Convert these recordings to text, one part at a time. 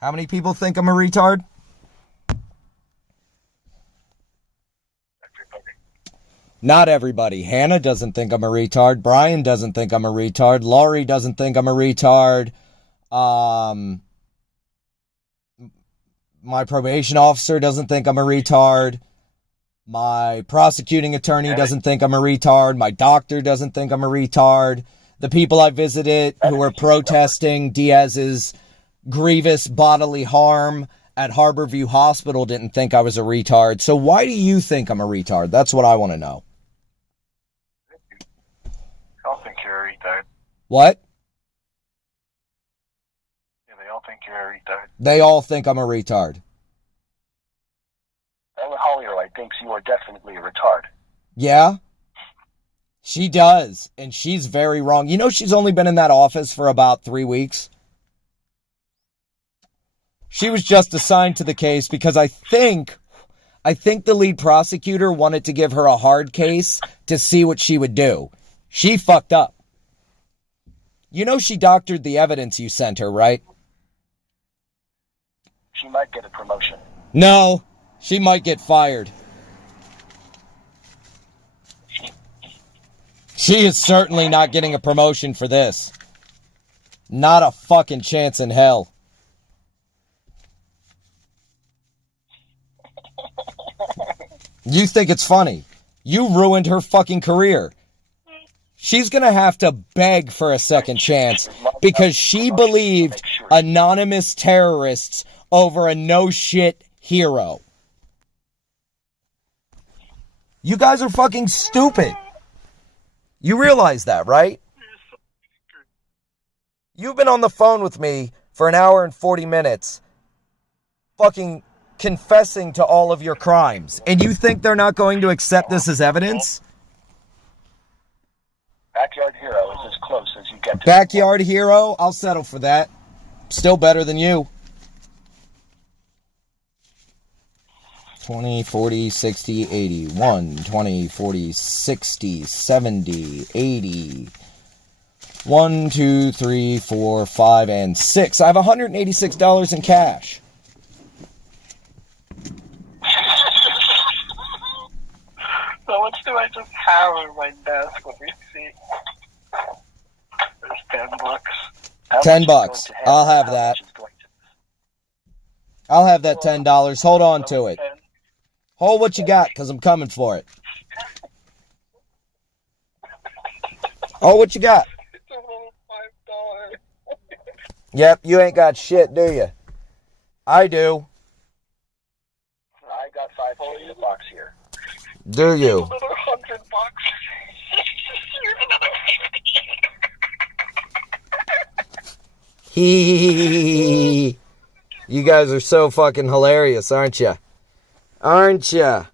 How many people think I'm a retard? Not everybody. Hannah doesn't think I'm a retard. Brian doesn't think I'm a retard. Laurie doesn't think I'm a retard. My probation officer doesn't think I'm a retard. My prosecuting attorney doesn't think I'm a retard. My doctor doesn't think I'm a retard. The people I visited who were protesting Diaz's grievous bodily harm at Harborview Hospital didn't think I was a retard. So why do you think I'm a retard? That's what I want to know. I don't think you're a retard. What? Yeah, they all think you're a retard. They all think I'm a retard. Ellen Hollierite thinks you are definitely a retard. Yeah? She does, and she's very wrong. You know she's only been in that office for about 3 weeks? She was just assigned to the case because I think the lead prosecutor wanted to give her a hard case to see what she would do. She fucked up. You know she doctored the evidence you sent her, right? She might get a promotion. No, she might get fired. She is certainly not getting a promotion for this. Not a fucking chance in hell. You think it's funny. You ruined her fucking career. She's gonna have to beg for a second chance because she believed anonymous terrorists over a no-shit hero. You guys are fucking stupid. You realize that, right? You've been on the phone with me for an hour and 40 minutes fucking confessing to all of your crimes, and you think they're not going to accept this as evidence? Backyard Hero is as close as you get to... Backyard Hero? I'll settle for that. Still better than you. 20, 40, 60, 80. 1, 20, 40, 60, 70, 80. 1, 2, 3, 4, 5, and 6. I have $186 in cash. So much do I just have on my desk? Let me see. There's $10. $10. I'll have that. I'll have that $10. Hold on to it. Hold what you got, because I'm coming for it. Hold what you got. It's a little $5. Yep, you ain't got shit, do you? I do. I got $5 in the box here. Do you? Another $100. Hee. You guys are so fucking hilarious, aren't you? Aren't you?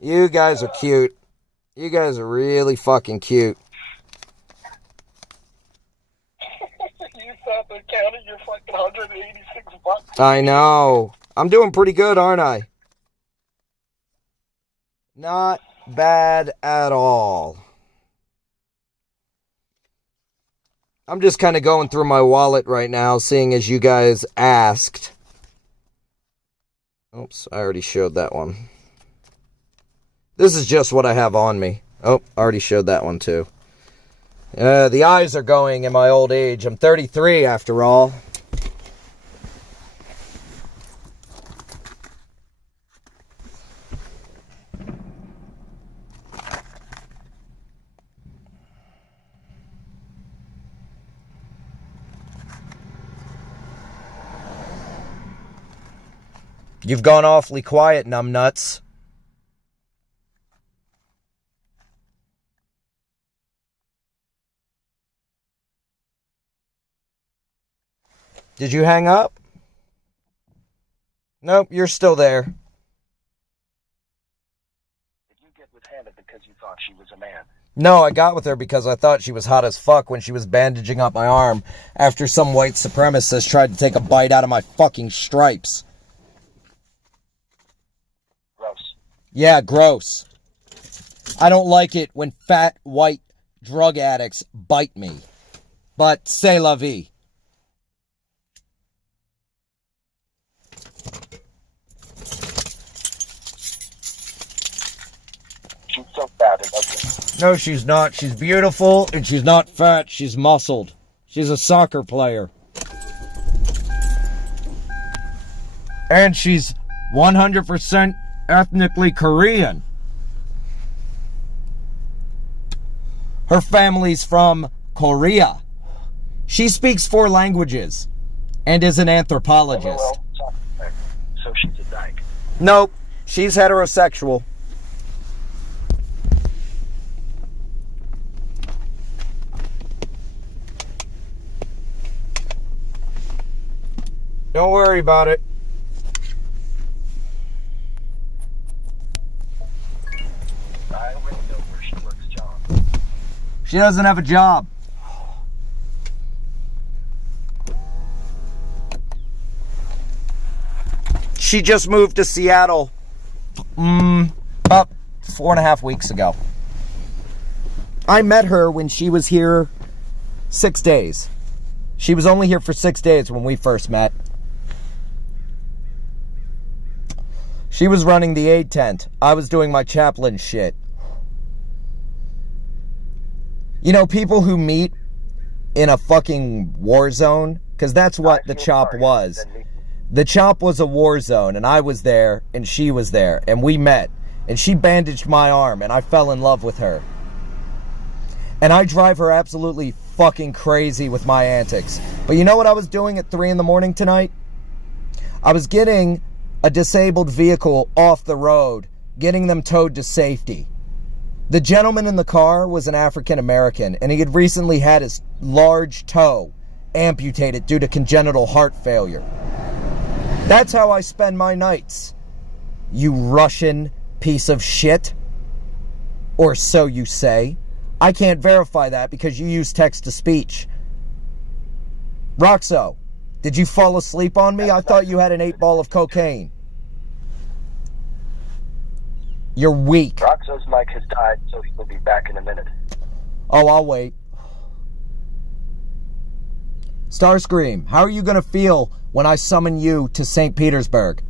You guys are cute. You guys are really fucking cute. You sat there counting your fucking $186. I know. I'm doing pretty good, aren't I? Not bad at all. I'm just kind of going through my wallet right now, seeing as you guys asked. Oops, I already showed that one. This is just what I have on me. Oh, already showed that one too. The eyes are going in my old age. I'm 33 after all. You've gone awfully quiet, numbnuts. Did you hang up? Nope, you're still there. Did you get with Hannah because you thought she was a man? No, I got with her because I thought she was hot as fuck when she was bandaging up my arm after some white supremacist tried to take a bite out of my fucking stripes. Gross. Yeah, gross. I don't like it when fat, white drug addicts bite me. But c'est la vie. No, she's not. She's beautiful, and she's not fat. She's muscled. She's a soccer player. And she's 100% ethnically Korean. Her family's from Korea. She speaks 4 languages and is an anthropologist. So she's a dyke. Nope, she's heterosexual. Don't worry about it. I already know where she works, John. She doesn't have a job. She just moved to Seattle about 4.5 weeks ago. I met her when she was here 6 days. She was only here for 6 days when we first met. She was running the aid tent. I was doing my chaplain shit. You know, people who meet in a fucking war zone, because that's what the CHOP was. The CHOP was a war zone, and I was there, and she was there, and we met. And she bandaged my arm, and I fell in love with her. And I drive her absolutely fucking crazy with my antics. But you know what I was doing at 3 in the morning tonight? I was getting a disabled vehicle off the road, getting them towed to safety. The gentleman in the car was an African American, and he had recently had his large toe amputated due to congenital heart failure. That's how I spend my nights, you Russian piece of shit. Or so you say. I can't verify that because you use text-to-speech. Roxo, did you fall asleep on me? I thought you had an 8-ball of cocaine. You're weak. Roxo's mic has died, so he'll be back in a minute. Oh, I'll wait. Starscream, how are you going to feel when I summon you to St. Petersburg?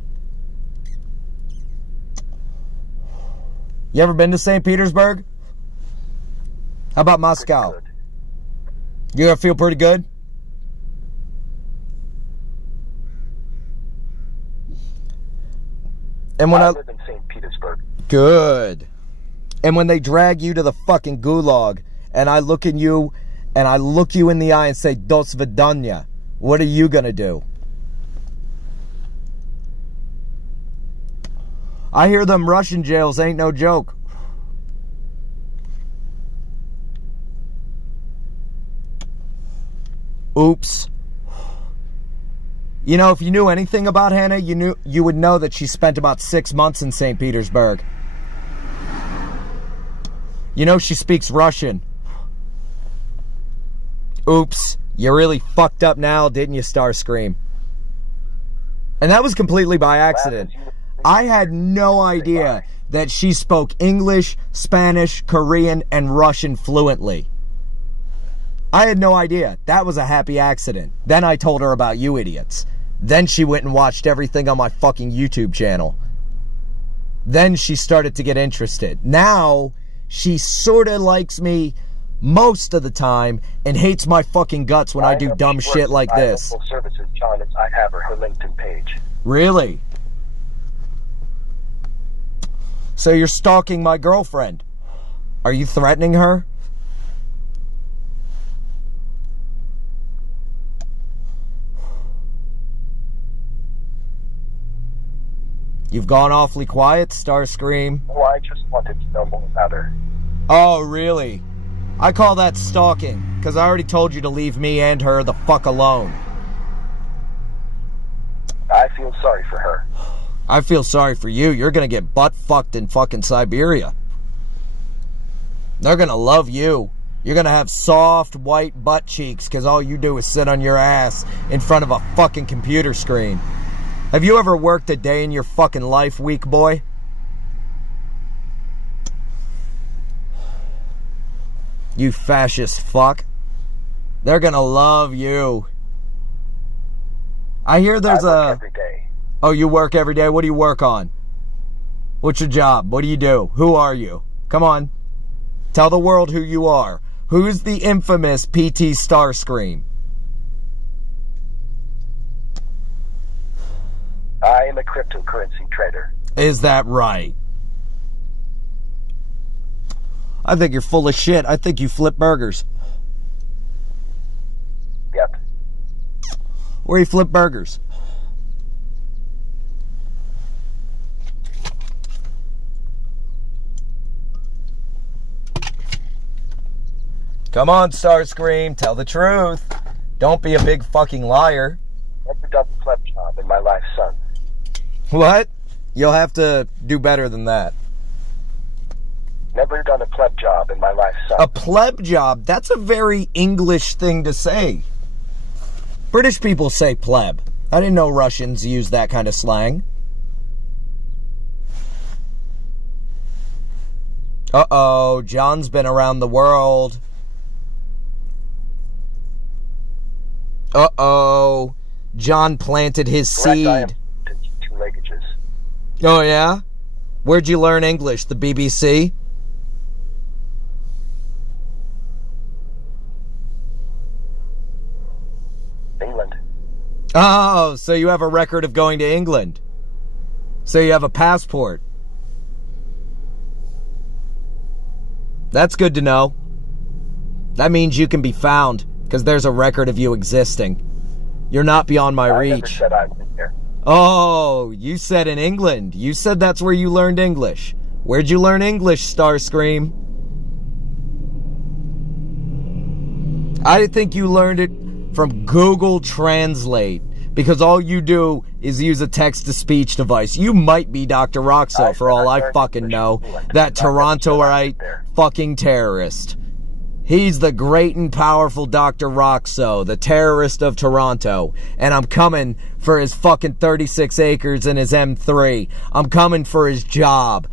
You ever been to St. Petersburg? How about Moscow? You gonna feel pretty good? And when I live in St. Petersburg. Good. And when they drag you to the fucking gulag, and I look at you, and I look you in the eye and say, "Do svidaniya," what are you gonna do? I hear them Russian jails ain't no joke. Oops. You know, if you knew anything about Hannah, you would know that she spent about 6 months in St. Petersburg. You know she speaks Russian. Oops. You really fucked up now, didn't you, Starscream? And that was completely by accident. I had no idea that she spoke English, Spanish, Korean, and Russian fluently. I had no idea. That was a happy accident. Then I told her about you idiots. Then she went and watched everything on my fucking YouTube channel. Then she started to get interested. Now, she sort of likes me most of the time and hates my fucking guts when I do dumb shit like this. Services, John, I have her LinkedIn page. Really? So you're stalking my girlfriend. Are you threatening her? You've gone awfully quiet, Starscream. Well, I just wanted to know more about her. Oh, really? I call that stalking, because I already told you to leave me and her the fuck alone. I feel sorry for her. I feel sorry for you. You're gonna get butt fucked in fucking Siberia. They're gonna love you. You're gonna have soft, white butt cheeks, because all you do is sit on your ass in front of a fucking computer screen. Have you ever worked a day in your fucking life, weak boy? You fascist fuck. They're gonna love you. I hear there's I work every day. Oh, you work every day? What do you work on? What's your job? What do you do? Who are you? Come on. Tell the world who you are. Who's the infamous PT Starscream? I am a cryptocurrency trader. Is that right? I think you're full of shit. I think you flip burgers. Yep. Where you flip burgers? Come on, Starscream, tell the truth. Don't be a big fucking liar. Never done a pleb job in my life, son. What? You'll have to do better than that. Never done a pleb job in my life, son. A pleb job? That's a very English thing to say. British people say pleb. I didn't know Russians use that kind of slang. Uh-oh, John's been around the world. Uh-oh, John planted his seed. I am two languages. Oh, yeah? Where'd you learn English? The BBC? England. Oh, so you have a record of going to England. So you have a passport. That's good to know. That means you can be found, because there's a record of you existing. You're not beyond my reach. I never said I was here. Oh, you said in England. You said that's where you learned English. Where'd you learn English, Starscream? I think you learned it from Google Translate, because all you do is use a text-to-speech device. You might be Dr. Roxo, for all I fucking know. That Torontoite fucking terrorist. He's the great and powerful Dr. Roxo, the terrorist of Toronto. And I'm coming for his fucking 36 acres and his M3. I'm coming for his job.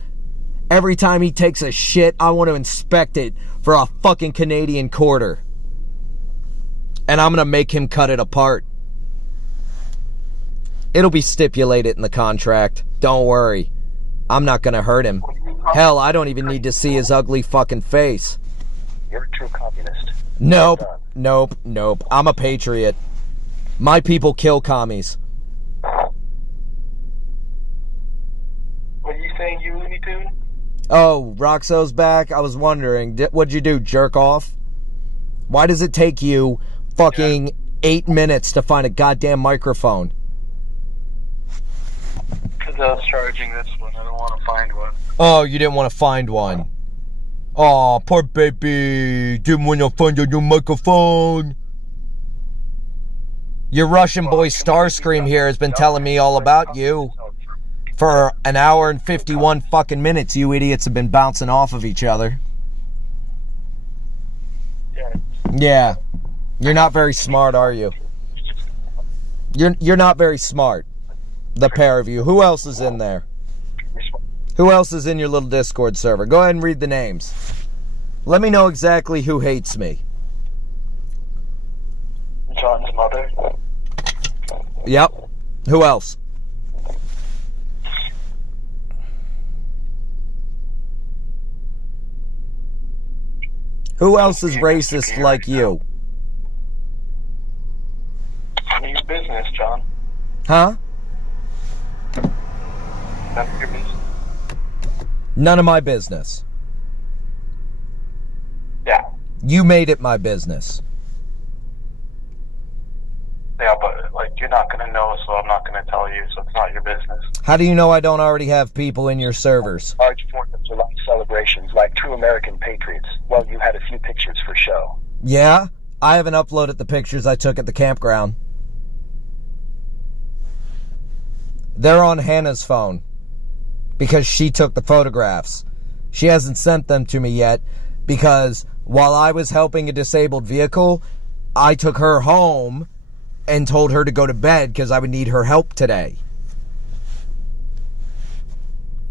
Every time he takes a shit, I want to inspect it for a fucking Canadian quarter. And I'm going to make him cut it apart. It'll be stipulated in the contract. Don't worry. I'm not going to hurt him. Hell, I don't even need to see his ugly fucking face. You're a true communist. Nope, nope, nope. I'm a patriot. My people kill commies. What are you saying, you Looney Tune? Oh, Roxo's back? I was wondering, what'd you do, jerk off? Why does it take you fucking 8 minutes to find a goddamn microphone? Because I was charging this one. I don't want to find one. Oh, you didn't want to find one. Oh, poor baby. Didn't want to find a new microphone. Your Russian boy Starscream here has been telling me all about you. For an hour and 51 fucking minutes, you idiots have been bouncing off of each other. Yeah. You're not very smart, are you? You're not very smart. The pair of you. Who else is in there? Who else is in your little Discord server? Go ahead and read the names. Let me know exactly who hates me. John's mother. Yep. Who else? Who else is racist like you? None of your business, John. Huh? None of your business. None of my business. Yeah. You made it my business. Yeah, but, like, you're not going to know, so I'm not going to tell you, so it's not your business. How do you know I don't already have people in your servers? Large 4th of July celebrations like true American patriots. Well, you had a few pictures for show. Yeah? I haven't uploaded the pictures I took at the campground. They're on Hannah's phone. Because she took the photographs. She hasn't sent them to me yet. Because while I was helping a disabled vehicle, I took her home and told her to go to bed because I would need her help today.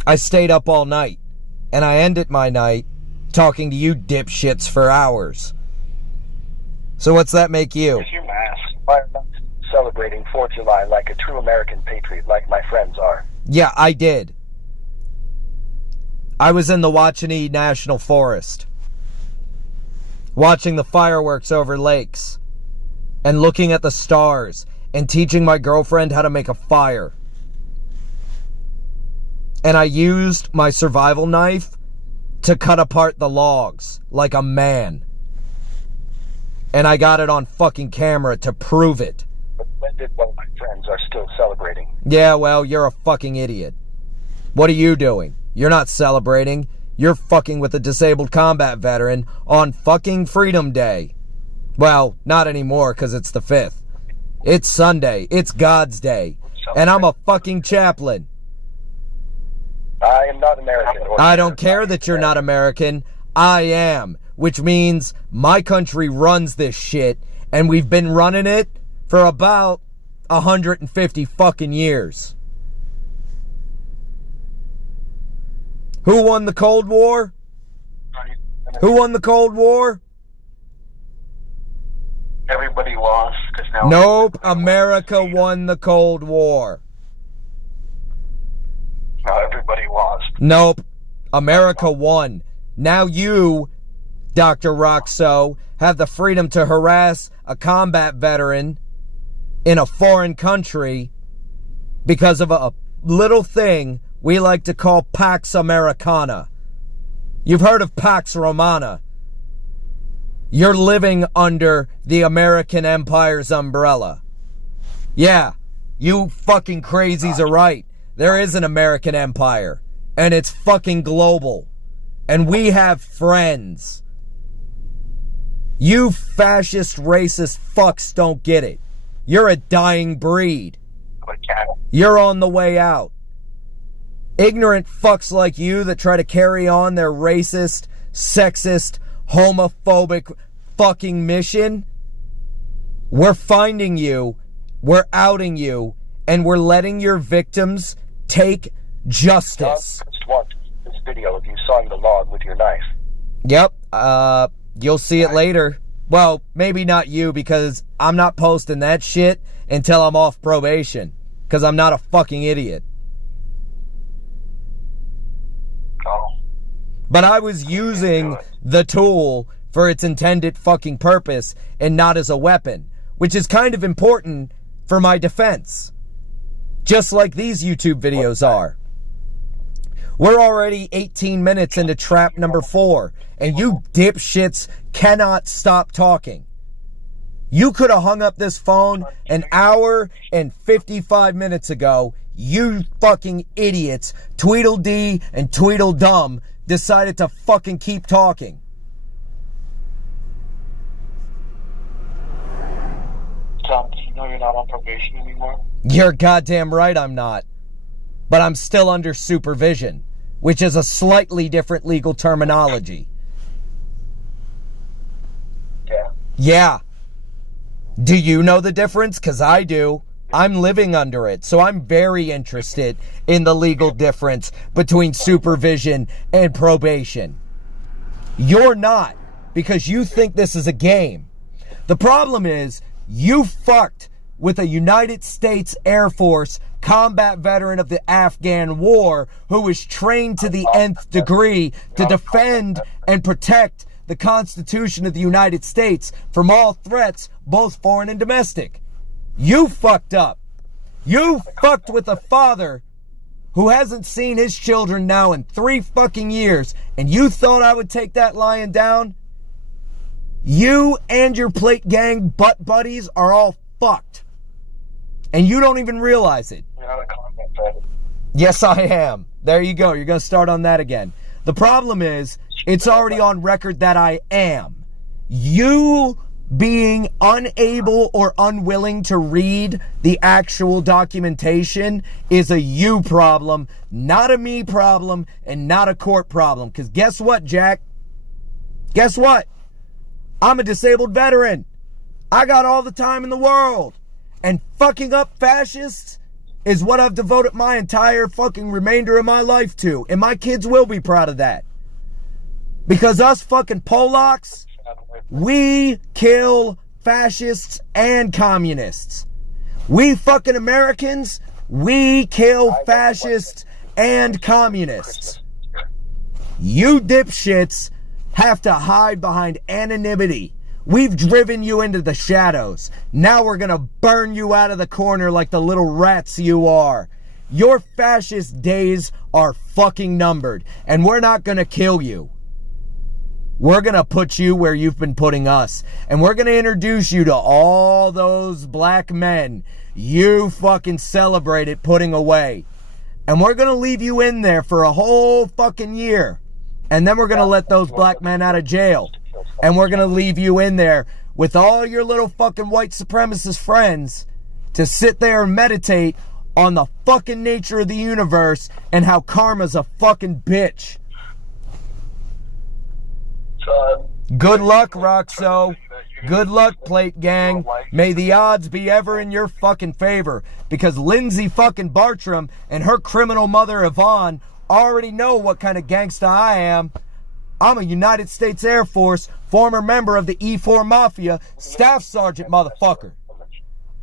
I stayed up all night. And I ended my night talking to you dipshits for hours. So what's that make you? Where's your mask? Why am I not celebrating 4th of July like a true American patriot like my friends are? Yeah, I did. I was in the Watchunee National Forest. watching the fireworks over lakes, and looking at the stars, and teaching my girlfriend how to make a fire. And I used my survival knife to cut apart the logs like a man. And I got it on fucking camera to prove it. But when did one of my friends are still celebrating? Yeah, well, you're a fucking idiot. What are you doing? You're not celebrating. You're fucking with a disabled combat veteran on fucking Freedom Day. Well, not anymore because it's the 5th. It's Sunday. It's God's Day. And I'm a fucking chaplain. I am not American. I don't care that you're not American. I am. Which means my country runs this shit. And we've been running it for about 150 fucking years. Who won the Cold War? Who won the Cold War? Everybody lost. Now Nope, America won the Cold War. Now everybody lost. Nope, America won. Now you, Dr. Roxo, have the freedom to harass a combat veteran in a foreign country because of a little thing we like to call Pax Americana. You've heard of Pax Romana. You're living under the American Empire's umbrella. Yeah, you fucking crazies are right. There is an American Empire, and it's fucking global. And we have friends. You fascist, racist fucks don't get it. You're a dying breed. You're on the way out. Ignorant fucks like you that try to carry on their racist, sexist, homophobic fucking mission, we're finding you, we're outing you, and we're letting your victims take justice. Just watch this video of you sawing the log with your knife. Yep, you'll see it later. Well, maybe not you, because I'm not posting that shit until I'm off probation, because I'm not a fucking idiot. Oh. But I was using the tool for its intended fucking purpose and not as a weapon, which is kind of important for my defense. Just like these YouTube videos are. We're already 18 minutes into trap number 4, and you dipshits cannot stop talking. You could have hung up this phone an hour and 55 minutes ago. You fucking idiots, Tweedledee and Tweedledum, decided to fucking keep talking. Tom, do you know you're not on probation anymore? You're goddamn right I'm not. But I'm still under supervision, which is a slightly different legal terminology. Yeah. Yeah. Do you know the difference? 'Cause I do. I'm living under it, so I'm very interested in the legal difference between supervision and probation. You're not, because you think this is a game. The problem is, you fucked with a United States Air Force combat veteran of the Afghan War who was trained to the nth degree to defend and protect the Constitution of the United States from all threats, both foreign and domestic. You fucked up. You fucked with a father who hasn't seen his children now in 3 fucking years, and you thought I would take that lying down? You and your plate gang butt buddies are all fucked. And you don't even realize it. You're not a combat veteran. Yes, I am. There you go. You're going to start on that again. The problem is, it's already on record that I am. You being unable or unwilling to read the actual documentation is a you problem, not a me problem, and not a court problem. Because guess what, Jack? Guess what? I'm a disabled veteran. I got all the time in the world. And fucking up fascists is what I've devoted my entire fucking remainder of my life to. And my kids will be proud of that. Because us fucking Polacks, we kill fascists and communists. We fucking Americans, we kill fascists and communists. You dipshits have to hide behind anonymity. We've driven you into the shadows. Now we're gonna burn you out of the corner like the little rats you are. Your fascist days are fucking numbered, and we're not gonna kill you. We're gonna put you where you've been putting us, and we're gonna introduce you to all those black men you fucking celebrated putting away. And we're gonna leave you in there for a whole fucking year. And then we're gonna let those black men out of jail. And we're gonna leave you in there with all your little fucking white supremacist friends to sit there and meditate on the fucking nature of the universe and how karma's a fucking bitch. Good luck, Roxo. Good luck, Plate Gang. May the odds be ever in your fucking favor. Because Lindsay fucking Bartram and her criminal mother Yvonne already know what kind of gangsta I am. I'm a United States Air Force, former member of the E4 Mafia, staff sergeant motherfucker.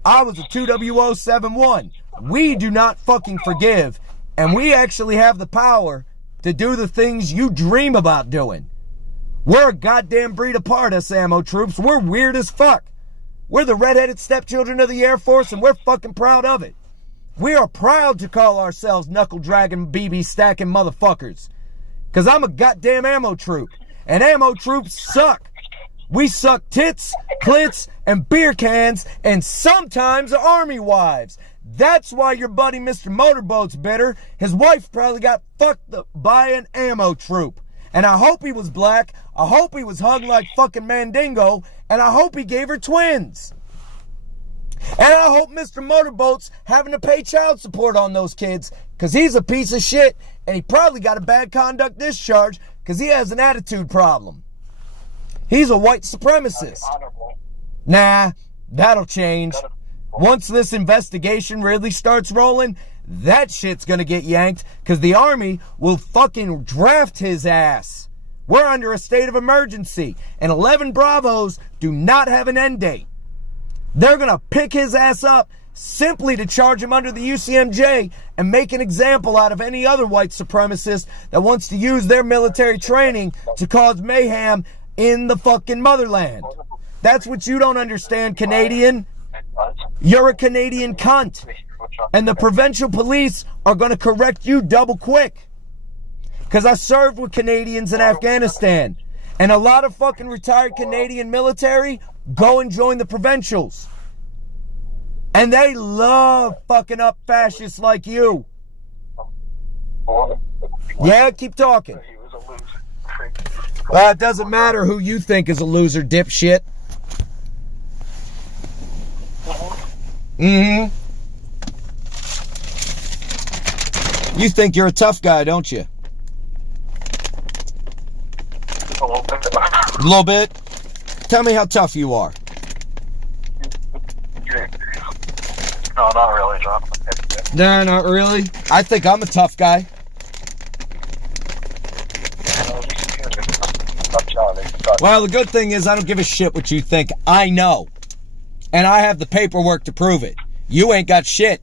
I was a 2W071. We do not fucking forgive. And we actually have the power to do the things you dream about doing. We're a goddamn breed apart, us ammo troops. We're weird as fuck. We're the redheaded stepchildren of the Air Force, and we're fucking proud of it. We are proud to call ourselves knuckle-dragging, BB-stacking motherfuckers. Because I'm a goddamn ammo troop. And ammo troops suck. We suck tits, clits, and beer cans, and sometimes army wives. That's why your buddy Mr. Motorboat's bitter. His wife probably got fucked by an ammo troop. And I hope he was black, I hope he was hugged like fucking Mandingo, and I hope he gave her twins. And I hope Mr. Motorboat's having to pay child support on those kids, because he's a piece of shit, and he probably got a bad conduct discharge, because he has an attitude problem. He's a white supremacist. Nah, that'll change. Once this investigation really starts rolling, that shit's gonna get yanked, because the Army will fucking draft his ass. We're under a state of emergency, and 11 Bravos do not have an end date. They're gonna pick his ass up simply to charge him under the UCMJ and make an example out of any other white supremacist that wants to use their military training to cause mayhem in the fucking motherland. That's what you don't understand, Canadian. You're a Canadian cunt. And the provincial police are going to correct you double quick. Because I served with Canadians in Afghanistan. And a lot of fucking retired Canadian military go and join the provincials. And they love fucking up fascists like you. Yeah, keep talking. Well, it doesn't matter who you think is a loser, dipshit. Mm-hmm. You think you're a tough guy, don't you? A little bit. A little bit? Tell me how tough you are. No, not really, John. No, not really. I think I'm a tough guy. Well, the good thing is I don't give a shit what you think. I know. And I have the paperwork to prove it. You ain't got shit.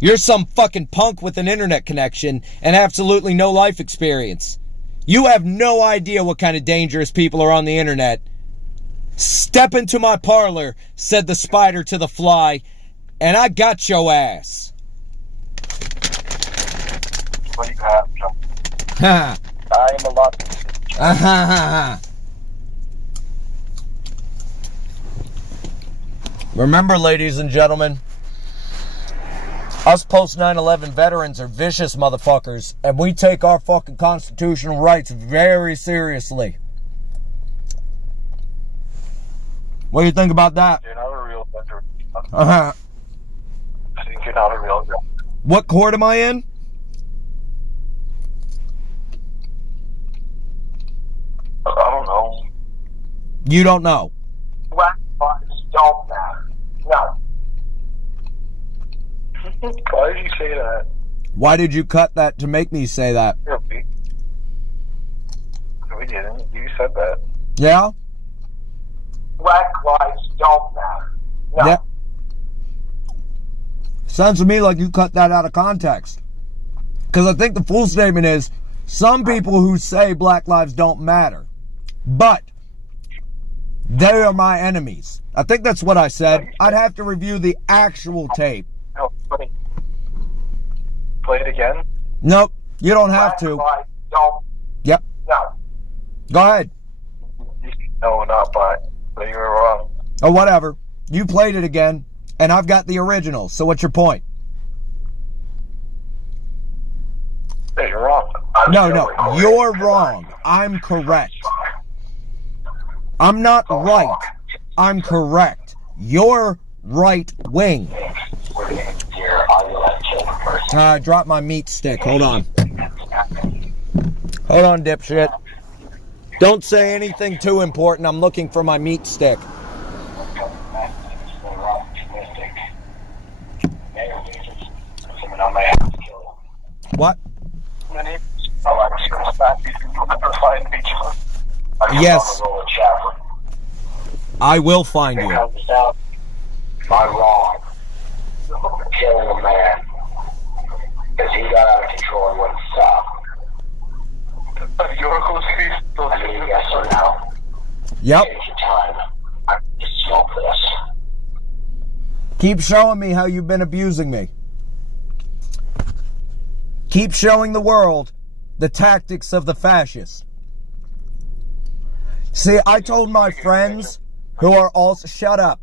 You're some fucking punk with an internet connection and absolutely no life experience. You have no idea what kind of dangerous people are on the internet. Step into my parlor, said the spider to the fly, and I got your ass. What do you have, John? Ha. I am a lot. Remember, ladies and gentlemen, us post 9/11 veterans are vicious motherfuckers, and we take our fucking constitutional rights very seriously. What do you think about that? You're not a real veteran. I think you're not a real veteran. What court am I in? I don't know. You don't know. Black lives don't matter. No. Why did you say that? Why did you cut that to make me say that? We didn't. You said that. Yeah? Black lives don't matter. No. Yeah. Sounds to me like you cut that out of context. Because I think the full statement is, some people who say Black lives don't matter, but they are my enemies. I think that's what I said. I'd have to review the actual tape. No, play it again. Nope, you don't have to. No. Yep. No. Go ahead. No, not but you were wrong. Or whatever. You played it again, and I've got the original. So what's your point? Hey, you're wrong. No, you're wrong. I'm correct. I'm not right. I'm correct. You're right wing. I dropped my meat stick. Hold on. Hold on, dipshit. Don't say anything too important. I'm looking for my meat stick. What? Yes. I will find you. Am I wrong? Killing a man because he got out of control and wouldn't stop. I mean, yes or no? Yep. Take your time. I'm just smoke this. Keep showing me how you've been abusing me. Keep showing the world the tactics of the fascists. See, I told my friends who are also... Shut up.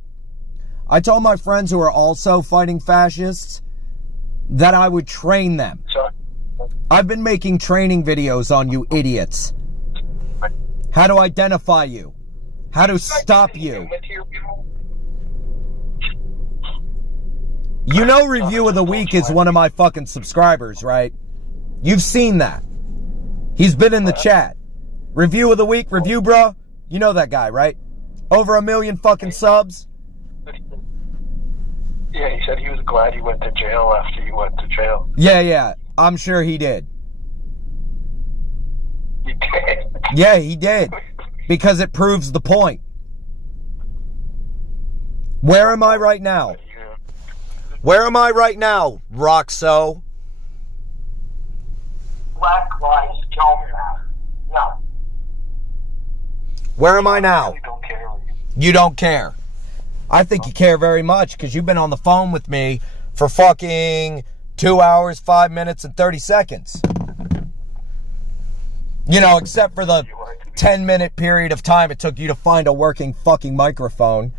I told my friends who are also fighting fascists that I would train them. I've been making training videos on you idiots. How to identify you. How to stop you. You know Review of the Week is one of my fucking subscribers, right? You've seen that. He's been in the chat. Review of the Week, Review Bro. You know that guy, right? Over 1 million fucking subs. Yeah, he said he was glad he went to jail after you went to jail. Yeah. I'm sure he did. He did? Yeah, he did. Because it proves the point. Where am I right now? Where am I right now, Roxo? Black lives don't matter. No. Where am I now? I don't care. You don't care. I think you care very much because you've been on the phone with me for fucking 2 hours, 5 minutes, and 30 seconds. You know, except for the 10-minute period of time it took you to find a working fucking microphone.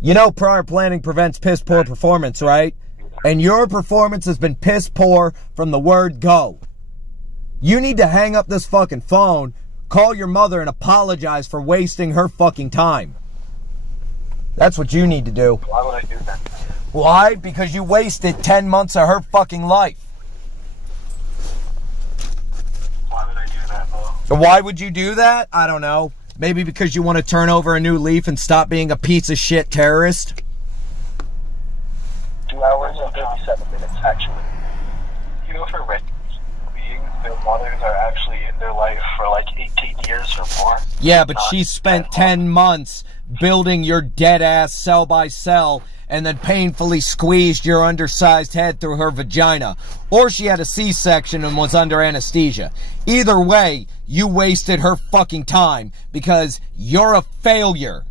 You know prior planning prevents piss poor performance, right? And your performance has been piss poor from the word go. You need to hang up this fucking phone, call your mother, and apologize for wasting her fucking time. That's what you need to do. Why would I do that? Why? Because you wasted 10 months of her fucking life. Why would I do that, though? Why would you do that? I don't know. Maybe because you want to turn over a new leaf and stop being a piece of shit terrorist? 2 hours and 37 minutes, actually. You know, for rich beings, their mothers are actually in their life for like 18 years or more. Yeah, but she spent 10 months building your dead ass cell by cell and then painfully squeezed your undersized head through her vagina. Or she had a C-section and was under anesthesia. Either way, you wasted her fucking time because you're a failure.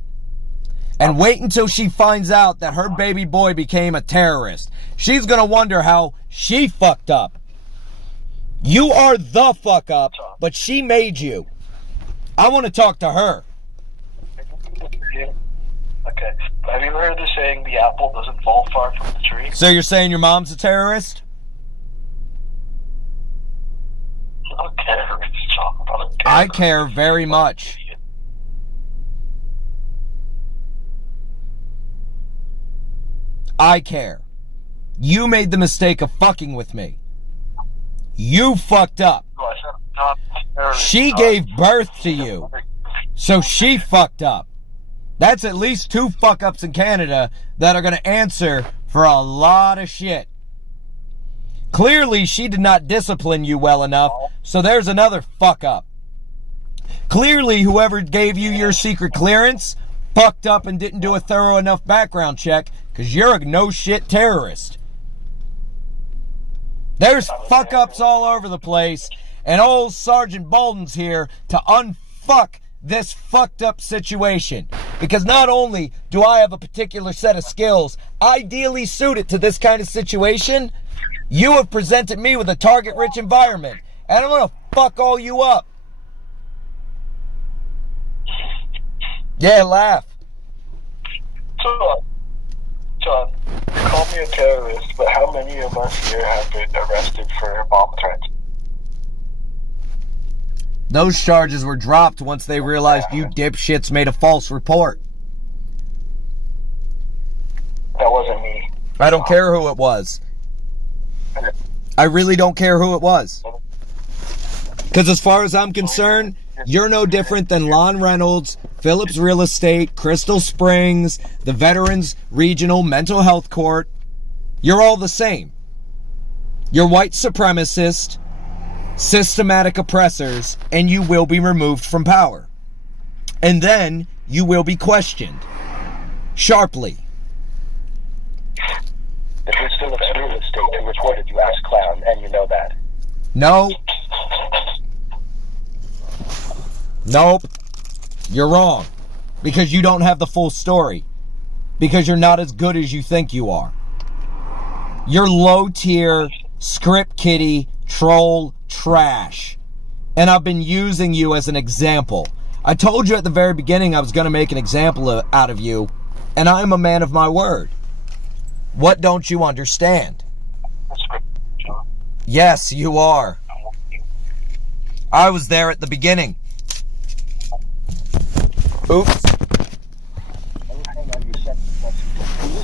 And wait until she finds out that her baby boy became a terrorist. She's gonna wonder how she fucked up. You are the fuck up, but she made you. I want to talk to her. Okay. Have you ever heard the saying, the apple doesn't fall far from the tree? So you're saying your mom's a terrorist? I don't care. I care very much. I care. You made the mistake of fucking with me. You fucked up. She gave birth to you. So she fucked up. That's at least 2 fuck-ups in Canada that are going to answer for a lot of shit. Clearly, she did not discipline you well enough, so there's another fuck-up. Clearly, whoever gave you your secret clearance fucked up and didn't do a thorough enough background check because you're a no-shit terrorist. There's fuck-ups all over the place, And old Sergeant Boulden's here to unfuck this fucked up situation. Because not only do I have a particular set of skills ideally suited to this kind of situation, you have presented me with a target-rich environment. And I'm gonna fuck all you up. Yeah, laugh. John, you call me a terrorist, but how many of us here have been arrested for bomb threats? Those charges were dropped once they realized you dipshits made a false report. That wasn't me. I don't care who it was. I really don't care who it was. Because as far as I'm concerned, you're no different than Lon Reynolds, Phillips Real Estate, Crystal Springs, the Veterans Regional Mental Health Court. You're all the same. You're white supremacist, systematic oppressors, and you will be removed from power. And then you will be questioned. Sharply. The Crystal Real Estate who reported you ass clown, and you know that. No. Nope. You're wrong. Because you don't have the full story. Because you're not as good as you think you are. You're low-tier, script kiddie, troll trash. And I've been using you as an example. I told you at the very beginning I was going to make an example out of you. And I'm a man of my word. What don't you understand? Yes, you are. I was there at the beginning. Oops. So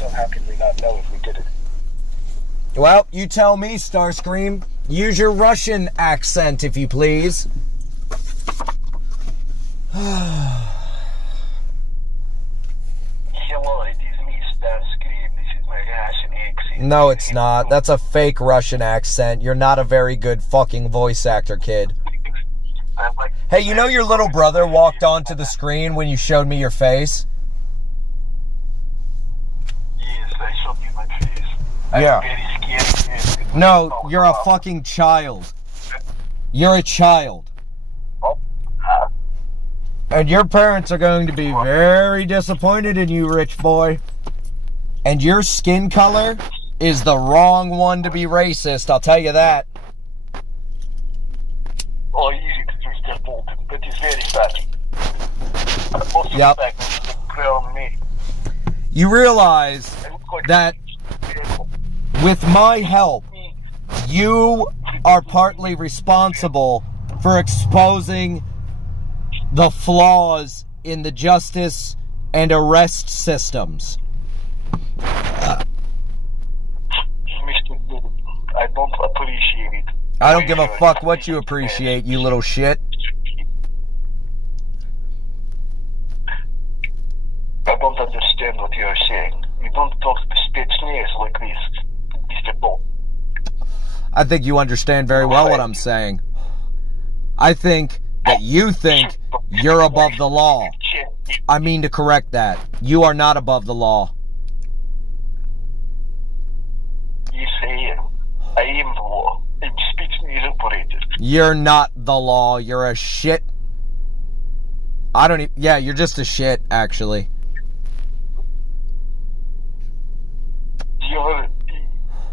how can we not know if we did it? Well, you tell me, Starscream. Use your Russian accent, if you please. Hello, it is me, Starscream. This is my Russian accent. No, it's not. That's a fake Russian accent. You're not a very good fucking voice actor, kid. Hey, you know your little brother walked onto the screen when you showed me your face? Yes, I showed you my face. Yeah. I'm very scared. No, you're a fucking child. You're a child. And your parents are going to be very disappointed in you, rich boy. And your skin color is the wrong one to be racist, I'll tell you that. Oh, easy to Mr. Boulden, but he's very fat. Also, Yep. Me. You realize that with my help, you are partly responsible for exposing the flaws in the justice and arrest systems. Mr. Boulden, I don't appreciate it. I don't give a fuck what you appreciate, you little shit. I don't understand what you're saying. You don't talk to Spetsnaz like this, Mr. Boulden. I think you understand very well what I'm saying. I think that you think you're above the law. I mean to correct that. You are not above the law. Yes, I am. I am the law. I'm Spetsnaz operator. You're not the law. You're a shit. I don't even... Yeah, you're just a shit, actually.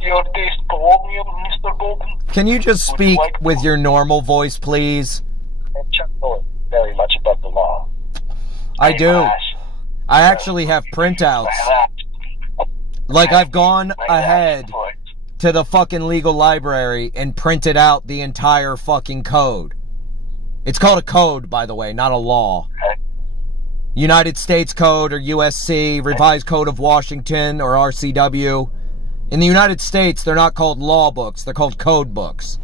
Your taste colonial, Mr. Boulden? Can you just speak with your normal voice, please? I'm Chuck Norris, very much above the law. I do. I actually have printouts. Like, I've gone ahead to the fucking legal library and printed out the entire fucking code. It's called a code, by the way, not a law. United States Code, or USC, Revised Code of Washington, or RCW. In the United States, they're not called law books, they're called code books.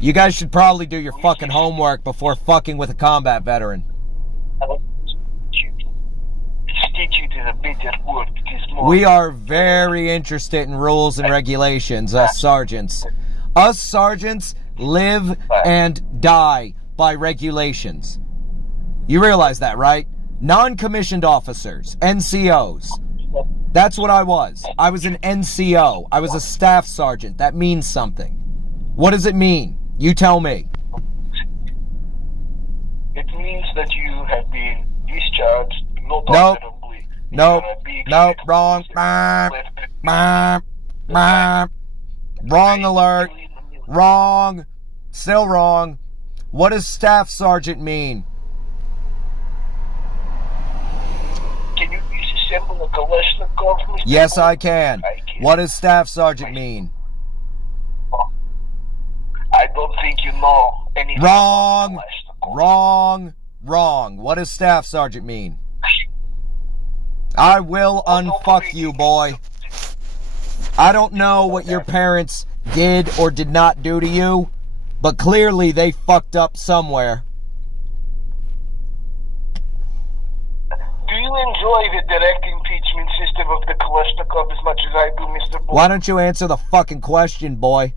You guys should probably do your fucking homework before fucking with a combat veteran. We are very interested in rules and regulations, us sergeants. Us sergeants live and die by regulations. You realize that, right? Non-commissioned officers, NCOs. That's what I was. I was an NCO. I was a staff sergeant. That means something. What does it mean? You tell me. It means that you have been discharged not Nope. honorably. Nope. You're a big Nope. shit. Wrong. Wrong alert. Wrong. Still wrong. What does staff sergeant mean? Can you disassemble a Kalashnikov, Mr. Yes, Boulden? I can. What does staff sergeant mean? I don't think you know anything Wrong. about Kalashnikov. Wrong. Wrong. What does staff sergeant mean? I will unfuck you, boy. I don't know what your parents did or did not do to you, but clearly they fucked up somewhere. Do you enjoy the direct impeachment system of the Kalashnikov as much as I do, Mr. Boulden? Why don't you answer the fucking question, boy?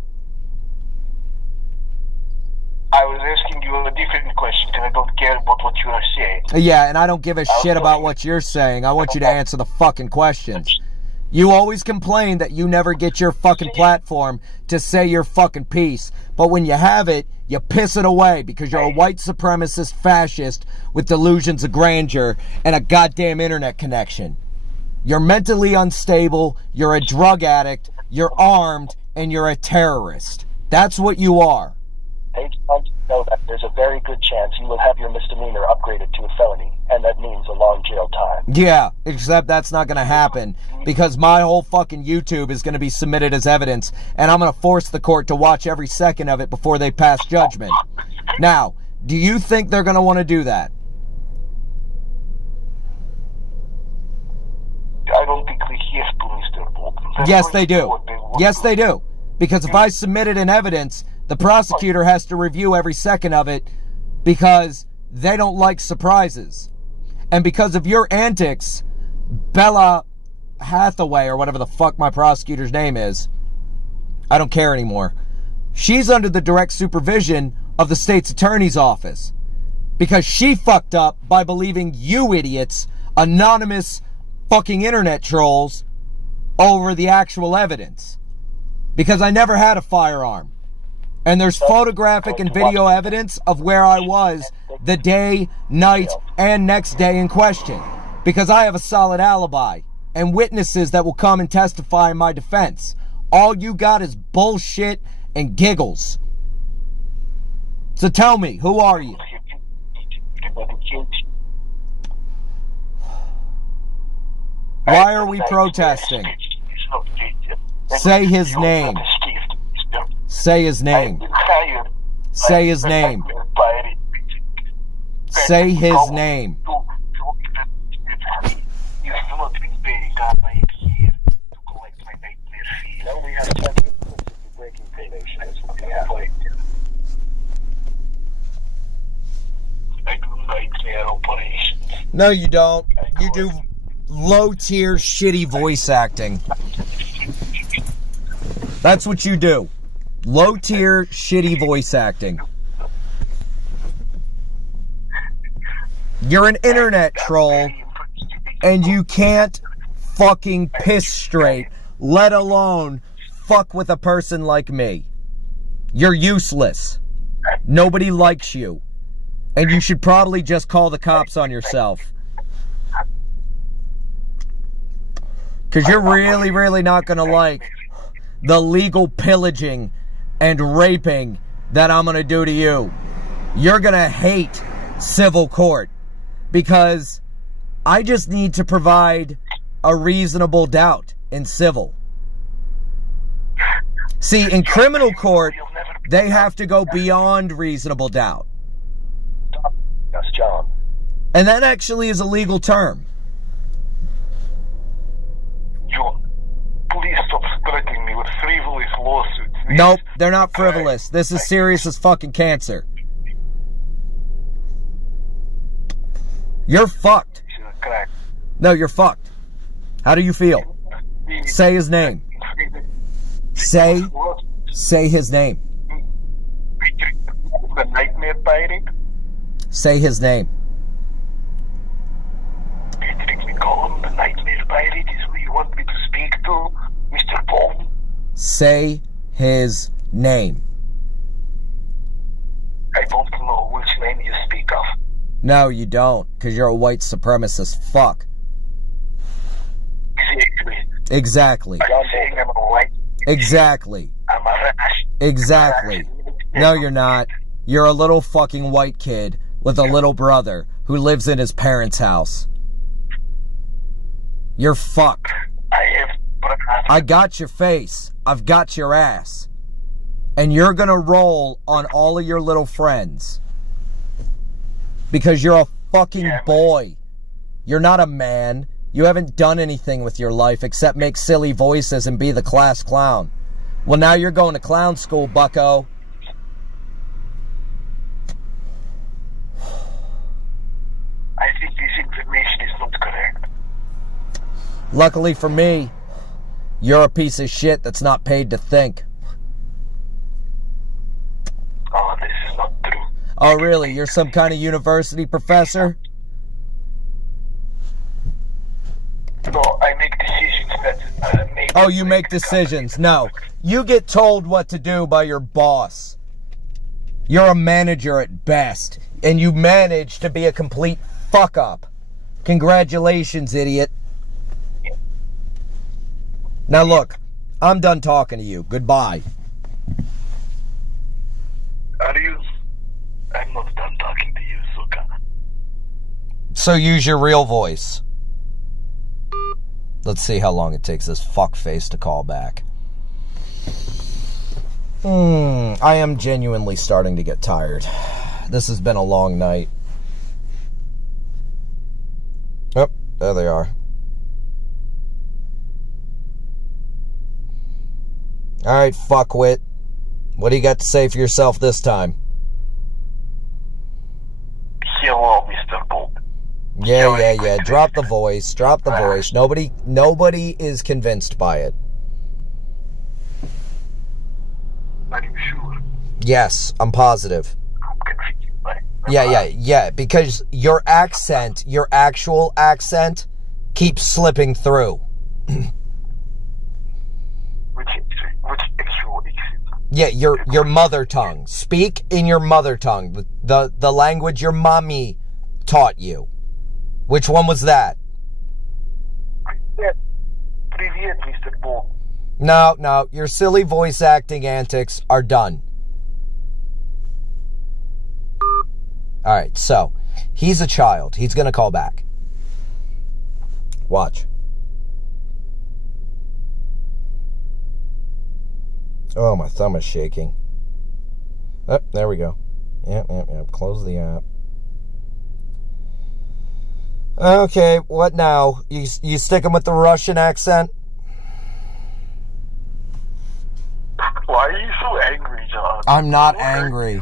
I was asking you a different question because I don't care about what you are saying. Yeah, and I don't give a shit about what you're saying. I want you to answer the fucking questions. You always complain that you never get your fucking platform to say your fucking piece. But when you have it, you piss it away because you're a white supremacist fascist with delusions of grandeur and a goddamn internet connection. You're mentally unstable, you're a drug addict, you're armed, and you're a terrorist. That's what you are. I just want you to know that there's a very good chance you will have your misdemeanor upgraded to a felony, and that means a long jail time. Yeah, except that's not going to happen because my whole fucking YouTube is going to be submitted as evidence, and I'm going to force the court to watch every second of it before they pass judgment. Now, do you think they're going to want to do that? I don't think we have to, Mr. Boulden. Yes, they do. Yes, they do. Because if I submit it in evidence, the prosecutor has to review every second of it because they don't like surprises. And because of your antics, Bella Hathaway, or whatever the fuck my prosecutor's name is, I don't care anymore. She's under the direct supervision of the state's attorney's office because she fucked up by believing you idiots, anonymous fucking internet trolls, over the actual evidence. Because I never had a firearm. And there's photographic and video evidence of where I was the day, night, and next day in question. Because I have a solid alibi and witnesses that will come and testify in my defense. All you got is bullshit and giggles. So tell me, who are you? Why are we protesting? Say his name. Say his name. Say his name. Say his name. No, you don't. You do low-tier, shitty voice acting. That's what you do. Low-tier, shitty voice acting. You're an internet troll, and you can't fucking piss straight, let alone fuck with a person like me. You're useless. Nobody likes you. And you should probably just call the cops on yourself. Because you're really, really not going to like the legal pillaging and raping that I'm going to do to you. You're going to hate civil court because I just need to provide a reasonable doubt in civil. See, in criminal court, they have to go beyond reasonable doubt. Yes, John. And that actually is a legal term. John, please stop threatening me with frivolous lawsuits. Nope, they're not frivolous. This is serious as fucking cancer. You're fucked. No, you're fucked. How do you feel? Say his name. Say his name. The nightmare pirate? Say his name. Patrick, we call him the nightmare pirate. Is who you want me to speak to, Mr. Boulden? Say his name. No, you don't, because you're a white supremacist fuck. Exactly. Are you saying I'm a white? Exactly. I'm a Exactly. No, you're not. You're a little fucking white kid with a little brother who lives in his parents' house. You're fucked. I got your face. I've got your ass. And you're gonna roll on all of your little friends. Because you're a fucking boy. You're not a man. You haven't done anything with your life except make silly voices and be the class clown. Well, now you're going to clown school, bucko. I think this information is not correct. Luckily for me, you're a piece of shit that's not paid to think. Oh, this is not true. Oh, really? You're some kind of university professor? No, I make decisions that make... Oh, you make decisions. No. You get told what to do by your boss. You're a manager at best, and you manage to be a complete fuck-up. Congratulations, idiot. Now look, I'm done talking to you. Goodbye. Are you? I'm not done talking to you, Suka. So use your real voice. Let's see how long it takes this fuckface to call back. I am genuinely starting to get tired. This has been a long night. Oh, there they are. Alright, fuckwit. What do you got to say for yourself this time? Hello, Mr. Boulden. Yeah. Drop the voice. Drop the voice. Nobody is convinced by it. Are you sure? Yes, I'm positive. I'm confused by Yeah, because your accent, your actual accent, keeps slipping through. Which actual accent? Yeah, your mother tongue. Speak in your mother tongue. The language your mommy taught you. Which one was that? Привет, Mr. Boulden. No, your silly voice acting antics are done. Alright, so, he's a child. He's gonna call back. Watch. Oh, my thumb is shaking. Oh, there we go. Yep. Close the app. Okay, what now? You sticking with the Russian accent? Why are you so angry, John? I'm not angry.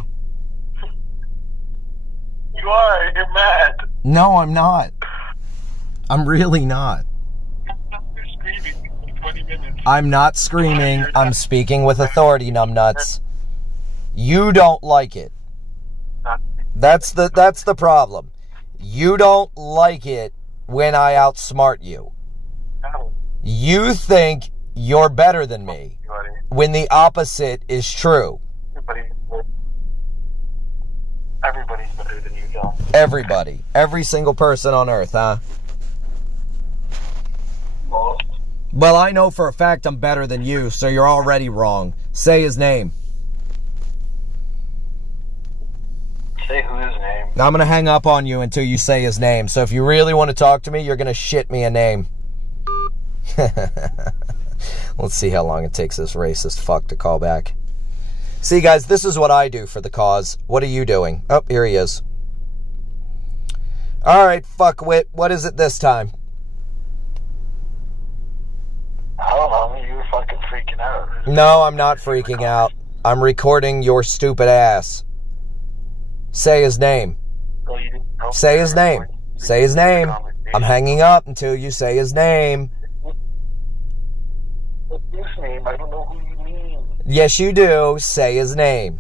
You are. You're mad. No, I'm not. I'm really not. You're screaming for 20 minutes. I'm not screaming. I'm speaking with authority, numbnuts. You don't like it. That's the problem. You don't like it when I outsmart you. You think you're better than me when the opposite is true. Everybody's better than you, John. Everybody. Every single person on earth, huh? Well, I know for a fact I'm better than you, so you're already wrong. Say his name. Say his name. I'm going to hang up on you until you say his name. So if you really want to talk to me, you're going to shit me a name. Let's see how long it takes this racist fuck to call back. See, guys, this is what I do for the cause. What are you doing? Oh, here he is. All right, fuckwit. What is it this time? I don't know. You were fucking freaking out. No, I'm not freaking out. I'm recording your stupid ass. Say his name. Say his name. Say his name. I'm hanging up until you say his name. What's his name? I don't know who you mean. Yes, you do. Say his name.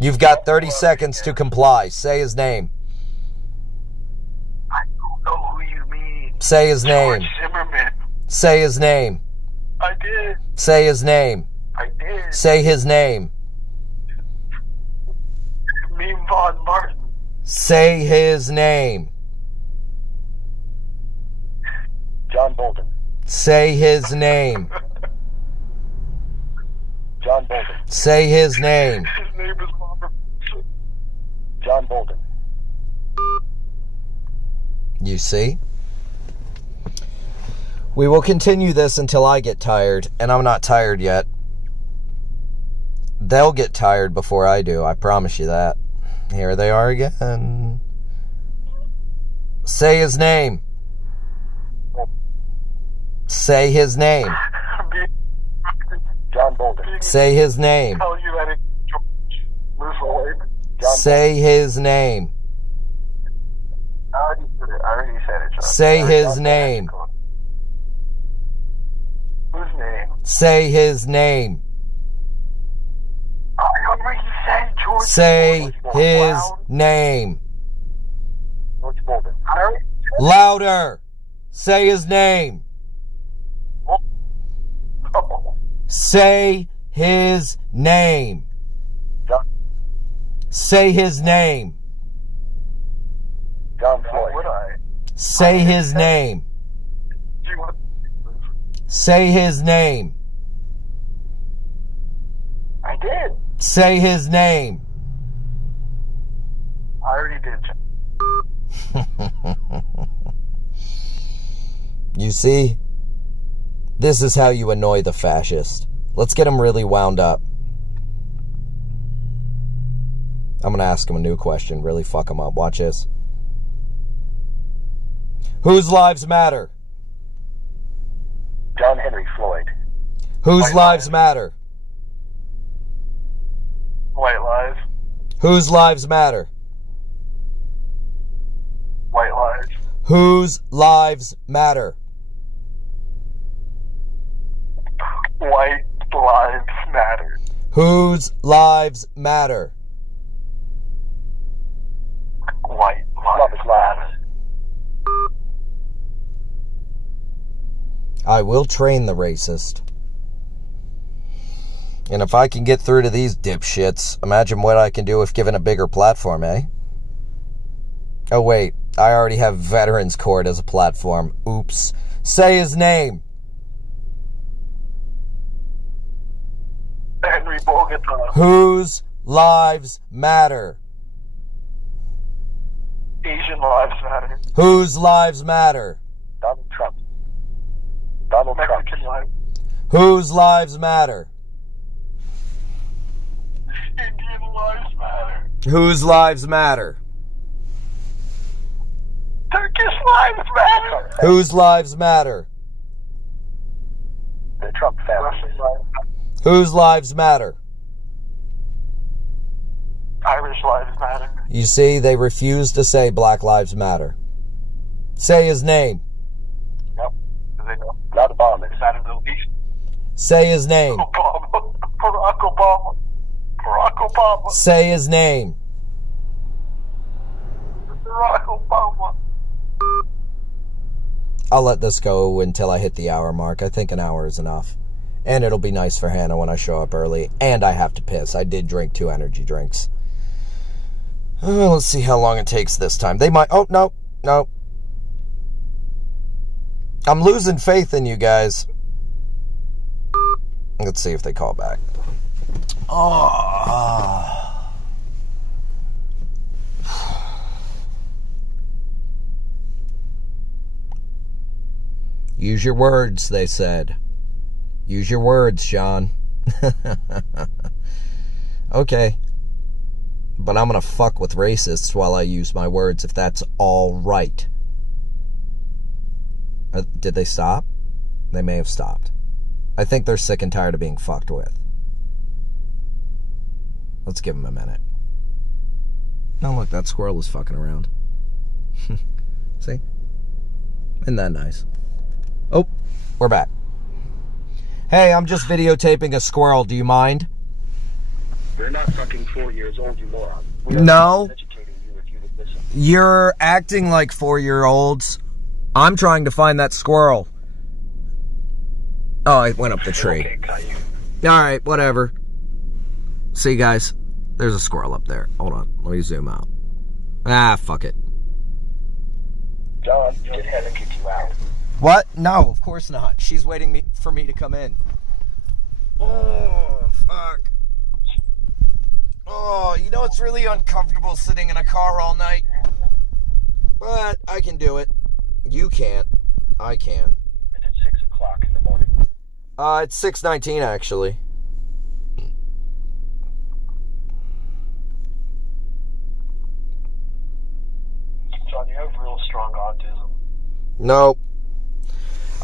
You've got 30 seconds to comply. Say his name. I don't know who you mean. Say his name. George Zimmerman. Say his name. I did. Say his name. I did. Say his name. Meme Von Martin. Say his name. John Boulden. Say his name. John Boulden. Say his name. His name is Robert. John Boulden. You see? We will continue this until I get tired, and I'm not tired yet. They'll get tired before I do, I promise you that. Here they are again. Say his name. Say his name. John Boulden. Say his name. Tell you that George. Move forward. Say his name. I already said it. John. Say his name. Whose name? Say his name. I already said George. Say his name. George Boulden. I already said Louder. Say his name. Oh. Say his name. John. Say his name. John Floyd. Would I? Say his name. Do you want? Say his name. I did. Say his name. I already did. You see? This is how you annoy the fascist. Let's get him really wound up. I'm going to ask him a new question. Really fuck him up. Watch this. Whose lives matter? John Henry Floyd. Whose lives matter? White lies. Whose lives matter? White lies. Whose lives matter? White lives matter. Whose lives matter? White lives matter. I will train the racist. And if I can get through to these dipshits, imagine what I can do if given a bigger platform, eh? Oh wait, I already have Veterans Court as a platform. Oops. Say his name. Henry Bogota. Whose lives matter? Asian lives matter. Whose lives matter? Donald Trump. Donald Mexican Trump. Lives. Whose lives matter? Indian lives matter. Whose lives matter? Turkish lives matter. Whose lives matter? The Trump family. Russian lives matter. Whose lives matter? Irish lives matter. You see, they refuse to say Black Lives Matter. Say his name. Yep. They know. Not Obama. It's not in the least. Say his name. Obama. Barack Obama. Barack Obama. Say his name. Barack Obama. I'll let this go until I hit the hour mark. I think an hour is enough. And it'll be nice for Hannah when I show up early. And I have to piss. I did drink 2 energy drinks. Let's see how long it takes this time. They might... Oh, no. No. I'm losing faith in you guys. Let's see if they call back. Oh. Use your words, they said. Use your words, Sean. Okay. But I'm going to fuck with racists while I use my words, if that's all right. Did they stop? They may have stopped. I think they're sick and tired of being fucked with. Let's give them a minute. Oh, look, that squirrel is fucking around. See? Isn't that nice? Oh, we're back. Hey, I'm just videotaping a squirrel. Do you mind? You're not fucking 4 years old, you moron. No. Educating you if you would listen. You're acting like 4-year-olds. I'm trying to find that squirrel. Oh, it went up the tree. Okay, Caillou. All right, whatever. See you guys. There's a squirrel up there. Hold on. Let me zoom out. Ah, fuck it. John, did Hannah kick you out? What? No, of course not. She's waiting for me to come in. Oh, fuck. Oh, you know it's really uncomfortable sitting in a car all night. But I can do it. You can't. I can. And it's 6 o'clock in the morning. It's 6:19 actually. John, you have real strong autism. No.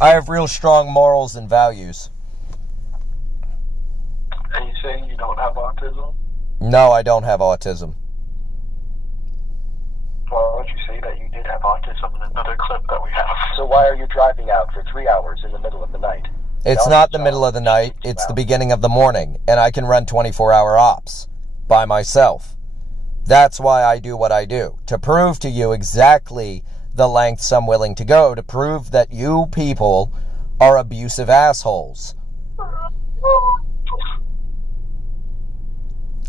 I have real strong morals and values. And you saying you don't have autism? No, I don't have autism. Why would you say that you did have autism in another clip that we have? So why are you driving out for 3 hours in the middle of the night? It's not the middle of the night, it's the beginning of the morning, and I can run 24-hour ops by myself. That's why I do what I do, to prove to you exactly the lengths I'm willing to go, to prove that you people are abusive assholes.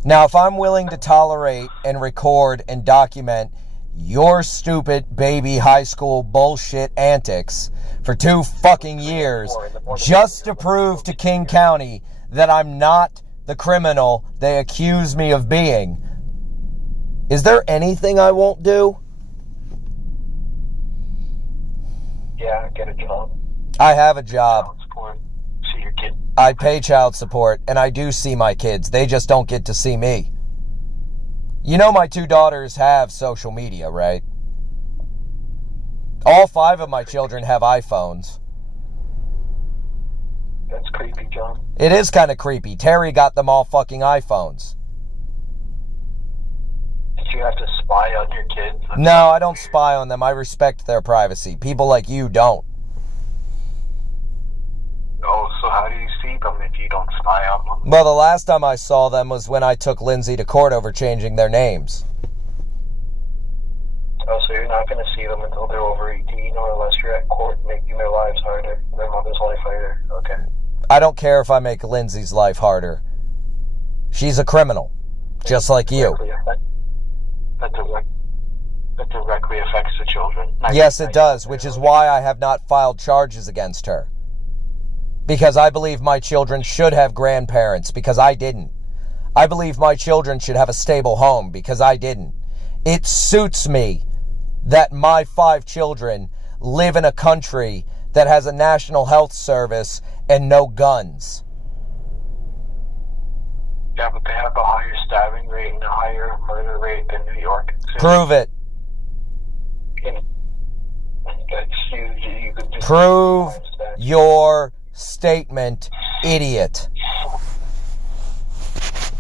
Now, if I'm willing to tolerate and record and document your stupid baby high school bullshit antics for 2 fucking years just to prove to King County that I'm not the criminal they accuse me of being, is there anything I won't do? Yeah, get a job. I have a job. Child support. See your kid. I pay child support, and I do see my kids. They just don't get to see me. You know my 2 daughters have social media, right? All 5 of my children have iPhones. That's creepy, John. It is kind of creepy. Terry got them all fucking iPhones. Did you have to spy on your kids? No, I don't spy on them. I respect their privacy. People like you don't. Oh, so how do you see them if you don't spy on them? Well, the last time I saw them was when I took Lindsay to court over changing their names. Oh, so you're not going to see them until they're over 18 or unless you're at court making their lives harder, their mother's life harder. Okay. I don't care if I make Lindsay's life harder. She's a criminal, just like you. That directly affects the children. Yes, it does, which is why I have not filed charges against her. Because I believe my children should have grandparents, because I didn't. I believe my children should have a stable home, because I didn't. It suits me that my 5 children live in a country that has a national health service and no guns. Yeah, but they have a higher stabbing rate and a higher murder rate than New York. Prove it. You could just Prove your statement, idiot.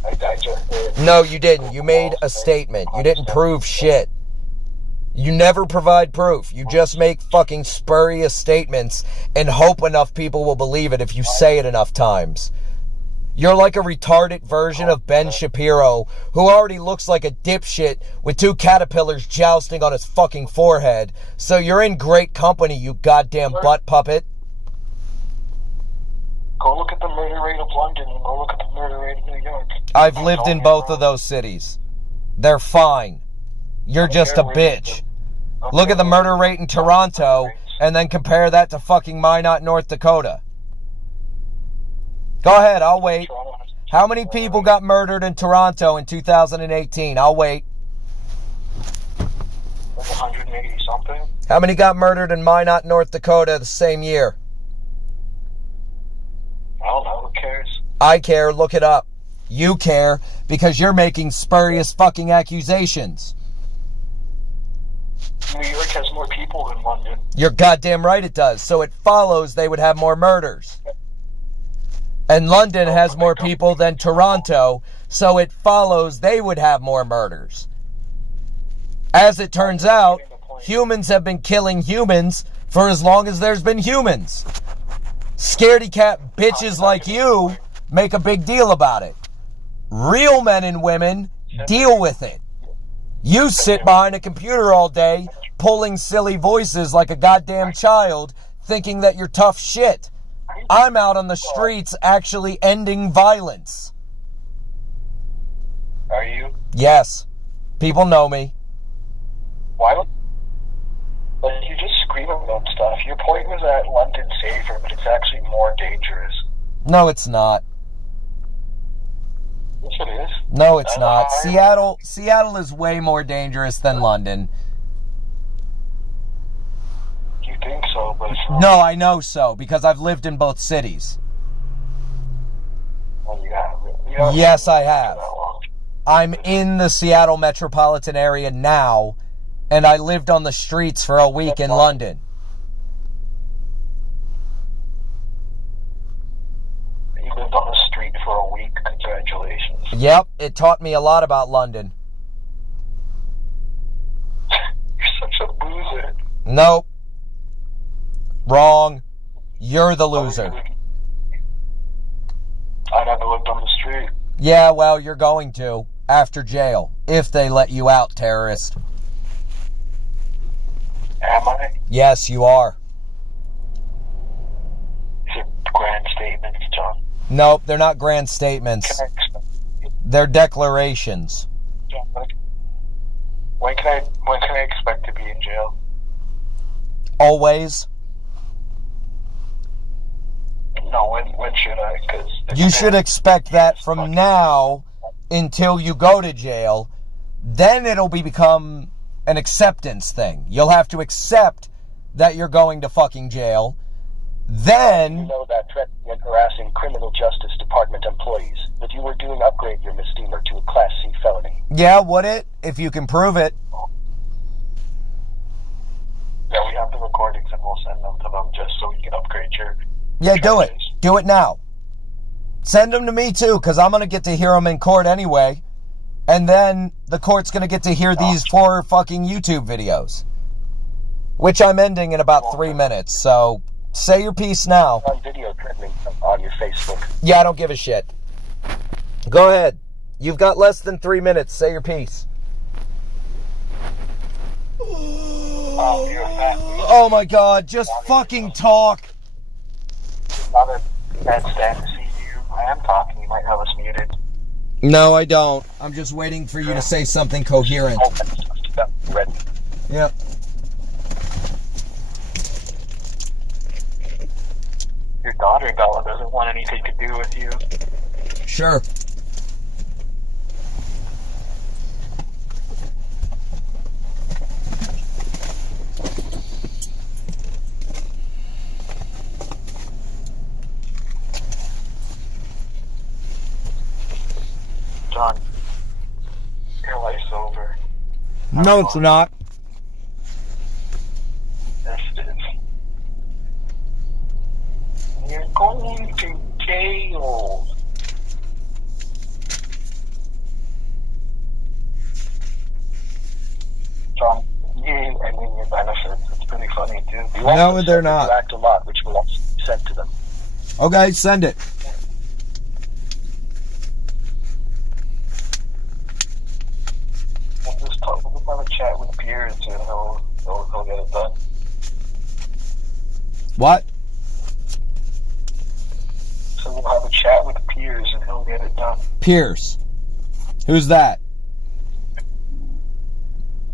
I just did. No, you didn't. You made a statement. You didn't prove shit. You never provide proof. You just make fucking spurious statements and hope enough people will believe it if you say it enough times. You're like a retarded version of Ben Shapiro, who already looks like a dipshit with 2 caterpillars jousting on his fucking forehead. So you're in great company, you goddamn butt puppet. Go look at the murder rate of London and go look at the murder rate of New York. I've lived in both of those cities. They're fine. You're just a bitch. Look at the murder rate in Toronto and then compare that to fucking Minot, North Dakota. Go ahead, I'll wait. How many people got murdered in Toronto in 2018? I'll wait. 180 something. How many got murdered in Minot, North Dakota the same year? I don't know. Who cares? I care. Look it up. You care because you're making spurious fucking accusations. New York has more people than London. You're goddamn right it does. So it follows they would have more murders. And London has more people than Toronto, so it follows they would have more murders. As it turns out, humans have been killing humans for as long as there's been humans. Scaredy cat bitches like you make a big deal about it. Real men and women deal with it. You sit behind a computer all day, pulling silly voices like a goddamn child, thinking that you're tough shit. I'm out on the streets actually ending violence. Are you? Yes. People know me. Why don't... Like, you just scream about stuff. Your point was that London's safer, but it's actually more dangerous. No, it's not. Yes, it is. No, it's That's not. high. Seattle is way more dangerous than London. You think so, but it's not. No, I know so, because I've lived in both cities. Well, you have. You haven't Yes, I lived for have. that long. I'm in the Seattle metropolitan area now, and I lived on the streets for a week in London. You lived on the street for a week. Congratulations. Yep, it taught me a lot about London. You're such a loser. Nope. Wrong. You're the loser. I never lived on the street. Yeah, well, you're going to after jail, if they let you out, terrorist. Am I? Yes, you are. Is it grand statements, John? Nope, they're not grand statements. Can I expect... They're declarations. John, when can I expect to be in jail? Always. No, when should I? Because You should expect that from now until you go to jail. Then it'll become an acceptance thing. You'll have to accept that you're going to fucking jail. You Then, know that threatening and harassing criminal justice department employees. If you were doing, upgrade your misdemeanor to a Class C felony. yeah, would it? If you can prove it. Yeah, we have the recordings and we'll send them to them just so we can upgrade your... Yeah, do it. charges. Do it now. Send them to me too, because I'm going to get to hear them in court anyway. And then the court's going to get to hear these 4 fucking YouTube videos. Which I'm ending in about 3 minutes, so say your piece now. On video trending on your Facebook. Yeah, I don't give a shit. Go ahead. You've got less than 3 minutes. Say your piece. You're a fat loser. Oh my god, just fucking talk. Now that I can't stand to see you, I am talking. You might have us muted. No, I don't. I'm just waiting for you to say something coherent. Ready. Yep. Your daughter, Bella, doesn't want anything to do with you. Sure. John, your life's over. No, it's not. Yes, it is. You're going to jail. John, you ain't ending your benefits. It's pretty funny, too. You No, also they're said that not. You act a lot, which will also be sent to them. Okay, send it. We'll just have a chat with Piers and he'll get it done. What? So we'll have a chat with Piers and he'll get it done. Pierce. Who's that?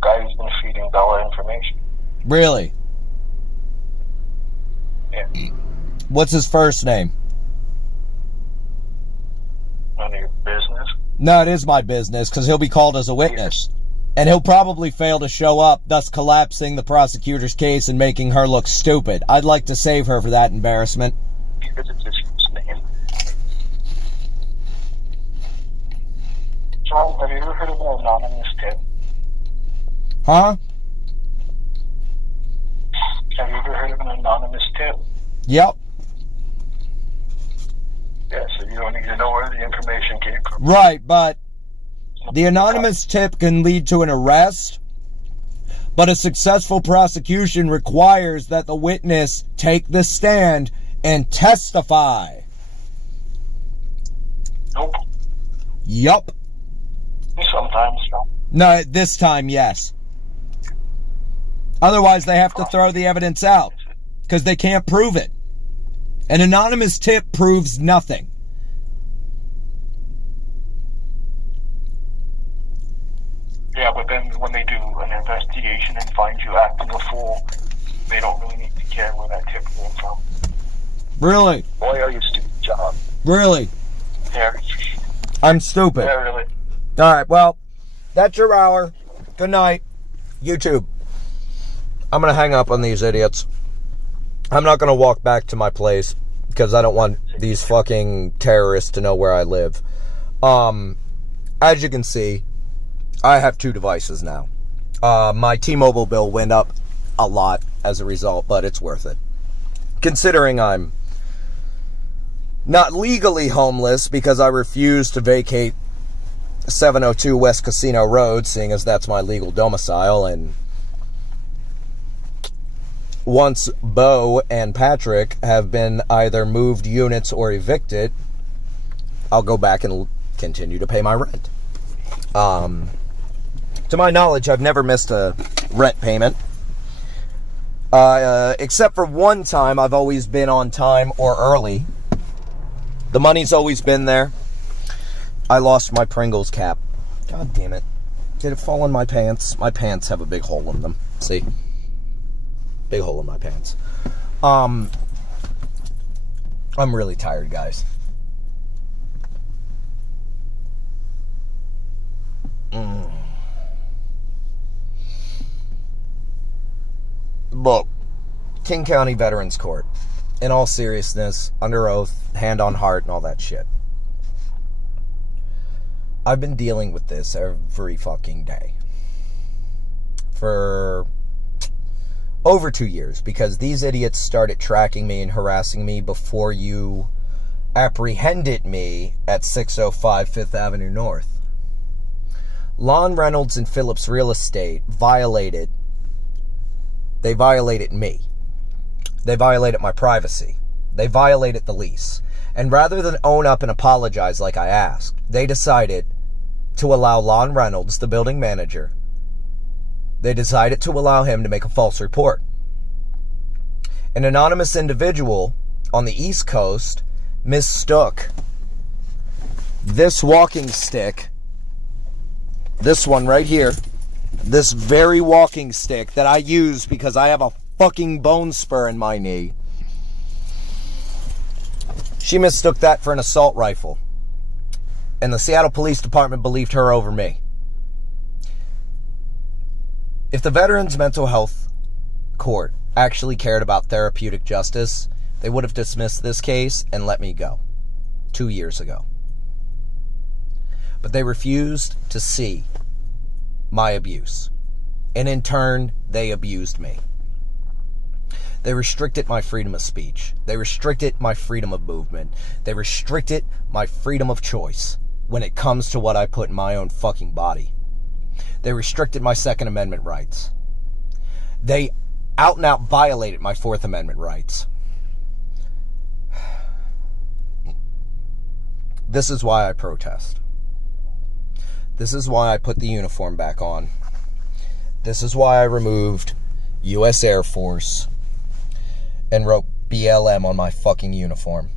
Guy who's been feeding Bella information. Really? Yeah. What's his first name? None of your business. No, it is my business, because he'll be called as a witness. And he'll probably fail to show up, thus collapsing the prosecutor's case and making her look stupid. I'd like to save her for that embarrassment. Because it's his name. John, have you ever heard of an anonymous tip? Huh? Have you ever heard of an anonymous tip? Yep. Yeah, so you don't need to know where the information came from. Right, but the anonymous tip can lead to an arrest, but a successful prosecution requires that the witness take the stand and testify. Nope. Yup. Sometimes, John. No, this time, yes. Otherwise, they have to throw the evidence out, because they can't prove it. An anonymous tip proves nothing. Yeah, but then when they do an investigation and find you acting a fool, they don't really need to care where that tip came from. Really? Boy, are you stupid, John. Really? Yeah. I'm stupid. Yeah, really. Alright, well, that's your hour. Good night. YouTube. I'm going to hang up on these idiots. I'm not going to walk back to my place because I don't want these fucking terrorists to know where I live. As you can see, I have 2 devices now. My T-Mobile bill went up a lot as a result, but it's worth it. Considering I'm not legally homeless because I refuse to vacate 702 West Casino Road, seeing as that's my legal domicile, and once Bo and Patrick have been either moved units or evicted, I'll go back and continue to pay my rent. To my knowledge, I've never missed a rent payment. Except for one time, I've always been on time or early. The money's always been there. I lost my Pringles cap. God damn it. Did it fall in my pants? My pants have a big hole in them. See? Big hole in my pants. I'm really tired, guys. Look, King County Veterans Court. In all seriousness, under oath, hand on heart, and all that shit. I've been dealing with this every fucking day. For over 2 years, because these idiots started tracking me and harassing me before you apprehended me at 605 5th Avenue North. Lon Reynolds and Phillips Real Estate violated me. They violated my privacy. They violated the lease. And rather than own up and apologize like I asked, they decided to allow Lon Reynolds, the building manager, they decided to allow him to make a false report. An anonymous individual on the East Coast mistook this walking stick, this one right here, this very walking stick that I use because I have a fucking bone spur in my knee. She mistook that for an assault rifle. And the Seattle Police Department believed her over me. If the Veterans Mental Health Court actually cared about therapeutic justice, they would have dismissed this case and let me go 2 years ago. But they refused to see my abuse. And in turn, they abused me. They restricted my freedom of speech. They restricted my freedom of movement. They restricted my freedom of choice when it comes to what I put in my own fucking body. They restricted my Second Amendment rights. They out and out violated my Fourth Amendment rights. This is why I protest. This is why I put the uniform back on. This is why I removed U.S. Air Force and wrote BLM on my fucking uniform.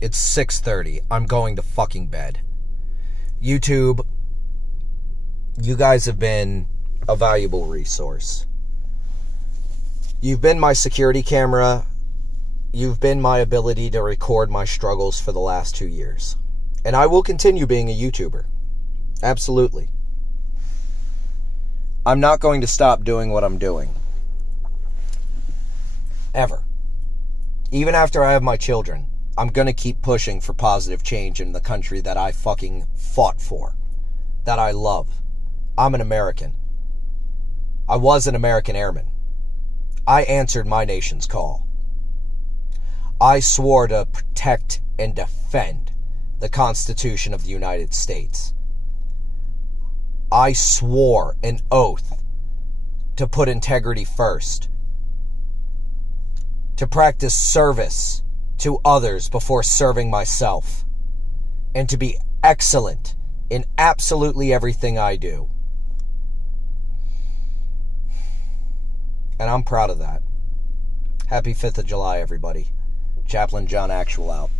It's 6:30. I'm going to fucking bed. YouTube, you guys have been a valuable resource. You've been my security camera. You've been my ability to record my struggles for the last 2 years. And I will continue being a YouTuber. Absolutely. I'm not going to stop doing what I'm doing. Ever. Even after I have my children, I'm going to keep pushing for positive change in the country that I fucking fought for. That I love. I'm an American. I was an American airman. I answered my nation's call. I swore to protect and defend the Constitution of the United States. I swore an oath to put integrity first, to practice service to others before serving myself, and to be excellent in absolutely everything I do. And I'm proud of that. Happy 5th of July, everybody. Chaplain John Actual out.